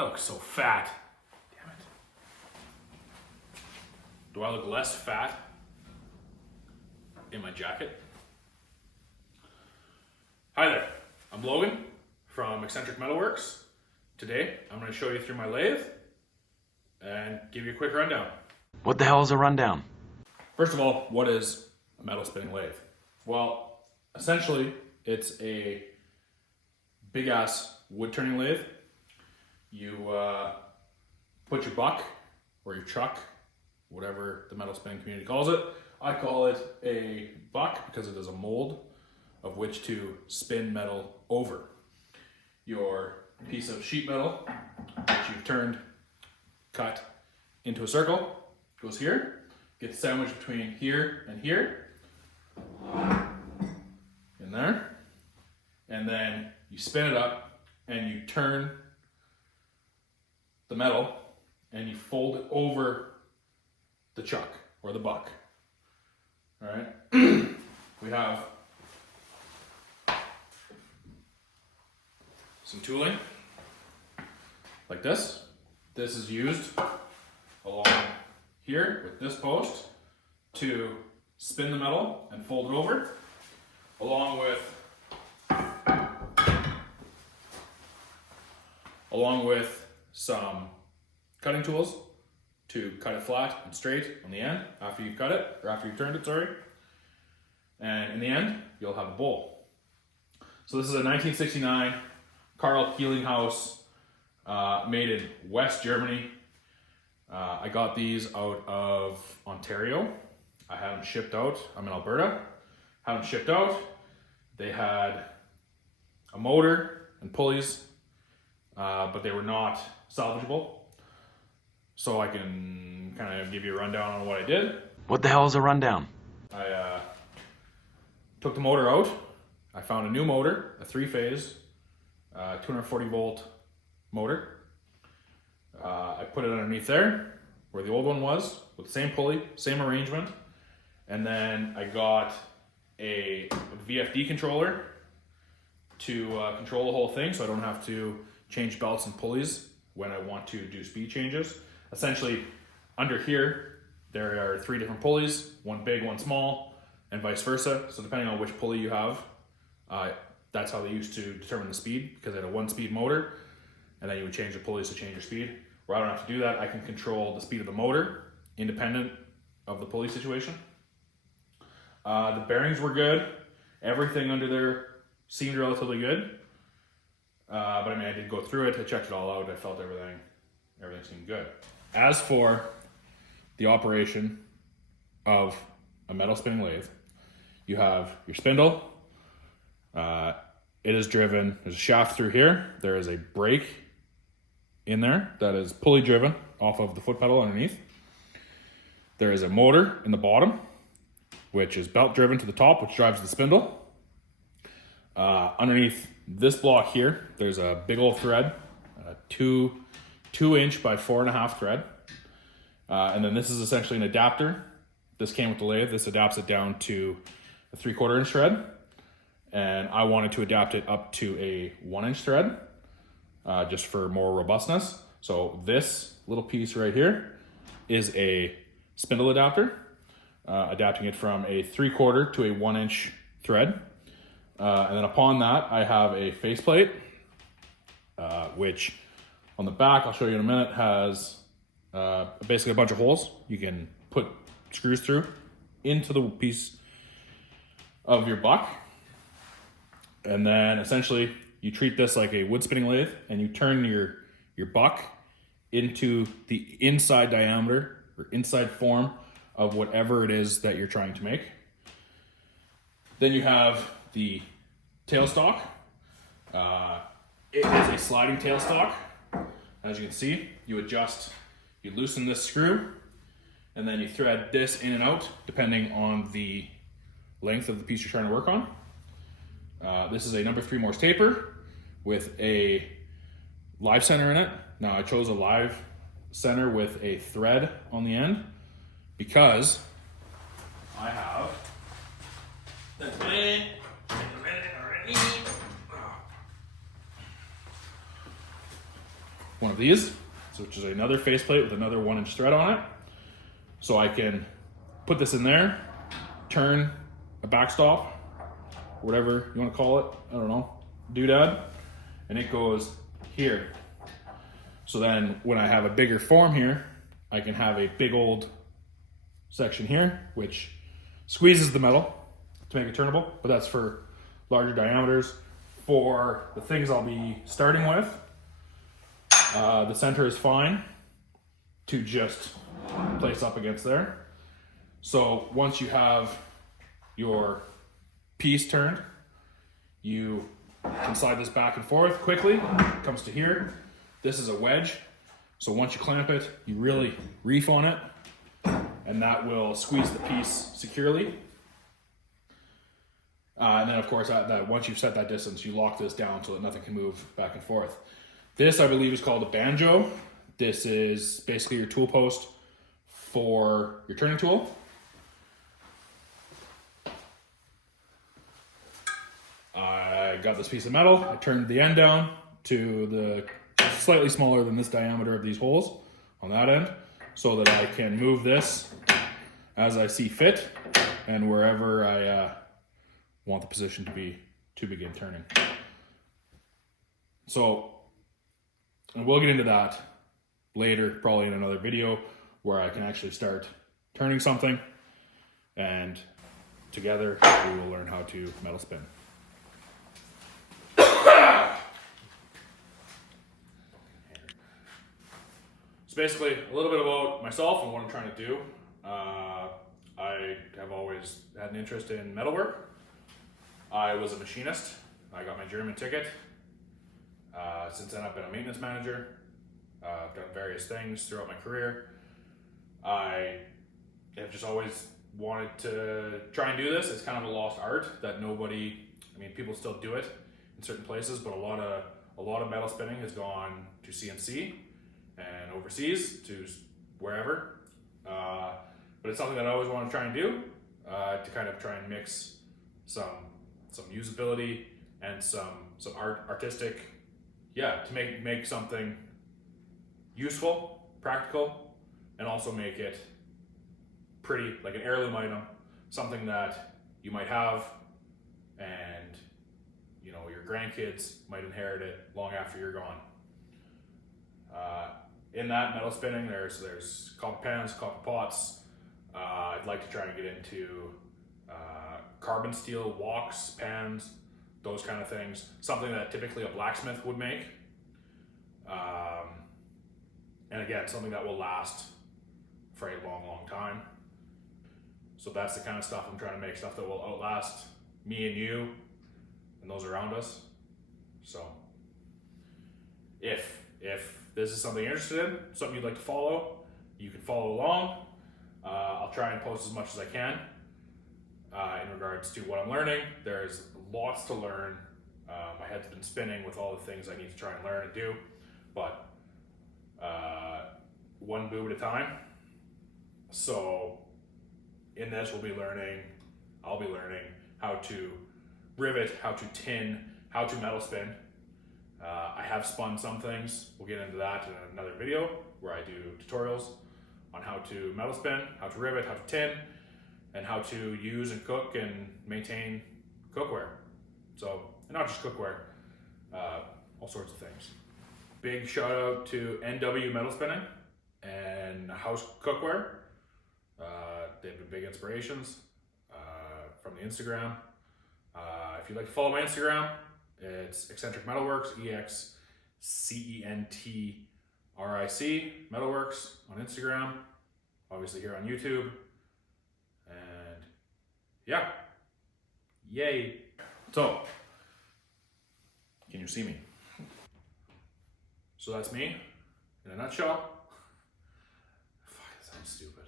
I look so fat. Damn it. Do I look less fat in my jacket? Hi there, I'm Logan from Excentric Metalworks. Today, I'm going to show you through my lathe and give you a quick rundown. What the hell is a rundown? First of all, what is a metal spinning lathe? Well, essentially, it's a big ass wood turning lathe. You put your buck or your chuck, whatever the metal spinning community calls it. I call it a buck because it is a mold of which to spin metal over. Your piece of sheet metal, which you've turned, cut into a circle, goes here, gets sandwiched between here and here, in there, and then you spin it up and you turn the metal and you fold it over the chuck or the buck. All right, we have some tooling like this. This is used along here with this post to spin the metal and fold it over, along with some cutting tools to cut it flat and straight on the end after you've cut it, or after you've turned it, sorry. And in the end, you'll have a bowl. So this is a 1969 Carl Keelinghouse, made in West Germany. I got these out of Ontario. I had them shipped out. I'm in Alberta. Had them shipped out. They had a motor and pulleys, but they were not salvageable. So I can kind of give you a rundown on what I did. What the hell is a rundown? I took the motor out. I found a new motor, a 3-phase, 240 volt motor. I put it underneath there where the old one was, with the same pulley, same arrangement. And then I got a VFD controller to control the whole thing, so I don't have to change belts and pulleys when I want to do speed changes. Essentially, under here, there are 3 different pulleys, one big, one small, and vice versa. So depending on which pulley you have, that's how they used to determine the speed, because they had a 1-speed motor, and then you would change the pulleys to change your speed. Where I don't have to do that, I can control the speed of the motor independent of the pulley situation. The bearings were good. Everything under there seemed relatively good. But I mean, I did go through it, I checked it all out, I felt everything seemed good. As for the operation of a metal spinning lathe, you have your spindle. It is driven, there's a shaft through here. There is a brake in there that is pulley driven off of the foot pedal underneath. There is a motor in the bottom, which is belt driven to the top, which drives the spindle. Underneath this block here, there's a big old thread, a 2-inch by 4.5 thread. And then this is essentially an adapter. This came with the lathe. This adapts it down to a 3/4 inch thread. And I wanted to adapt it up to a 1-inch thread, just for more robustness. So this little piece right here is a spindle adapter, adapting it from a 3/4 to a 1-inch thread. And then upon that, I have a faceplate, which on the back, I'll show you in a minute, has basically a bunch of holes you can put screws through into the piece of your buck. And then essentially you treat this like a wood spinning lathe, and you turn your buck into the inside diameter or inside form of whatever it is that you're trying to make. Then you have the tailstock. It is a sliding tailstock. As you can see, you loosen this screw, and then you thread this in and out depending on the length of the piece you're trying to work on. This is a number 3 Morse taper with a live center in it. Now I chose a live center with a thread on the end because I have one of these, which is another faceplate with another 1-inch thread on it. So I can put this in there, turn a backstop, whatever you want to call it, I don't know, doodad, and it goes here. So then when I have a bigger form here, I can have a big old section here, which squeezes the metal to make it turnable, but that's for larger diameters. For the things I'll be starting with, the center is fine to just place up against there. So once you have your piece turned, you can slide this back and forth quickly. It comes to here. This is a wedge. So once you clamp it, you really reef on it, and that will squeeze the piece securely. And then of course, that once you've set that distance, you lock this down so that nothing can move back and forth. This, I believe, is called a banjo. This is basically your tool post for your turning tool. I got this piece of metal. I turned the end down to the slightly smaller than this diameter of these holes on that end, so that I can move this as I see fit and wherever I want the position to be to begin turning. So, and we'll get into that later, probably in another video, where I can actually start turning something, and together we will learn how to metal spin. So basically, a little bit about myself and what I'm trying to do. I have always had an interest in metalwork. I was a machinist. I got my German ticket. Since then, I've been a maintenance manager. I've done various things throughout my career. I have just always wanted to try and do this. It's kind of a lost art that people still do it in certain places, but a lot of metal spinning has gone to CNC and overseas to wherever. But it's something that I always want to try and do, to kind of try and mix some usability and some artistic, to make something useful, practical, and also make it pretty, like an heirloom item, something that you might have, and your grandkids might inherit it long after you're gone. In that metal spinning, there's copper pans, copper pots. I'd like to try and get into carbon steel woks, pans, those kind of things. Something that typically a blacksmith would make. And again, something that will last for a long, long time. So that's the kind of stuff I'm trying to make, stuff that will outlast me and you and those around us. So if this is something you're interested in, something you'd like to follow, you can follow along. I'll try and post as much as I can in regards to what I'm learning. There's lots to learn. My head's been spinning with all the things I need to try and learn and do, but one boob at a time. So in this, I'll be learning how to rivet, how to tin, how to metal spin. I have spun some things. We'll get into that in another video where I do tutorials on how to metal spin, how to rivet, how to tin, and how to use and cook and maintain cookware. So, and not just cookware, all sorts of things. Big shout out to NW Metal Spinning and House Cookware. They've been big inspirations from the Instagram. If you'd like to follow my Instagram, it's Excentric Metalworks, EXCENTRIC Metalworks on Instagram, obviously here on YouTube, and yay. So, can you see me? So that's me in a nutshell. Fuck, that sounds stupid.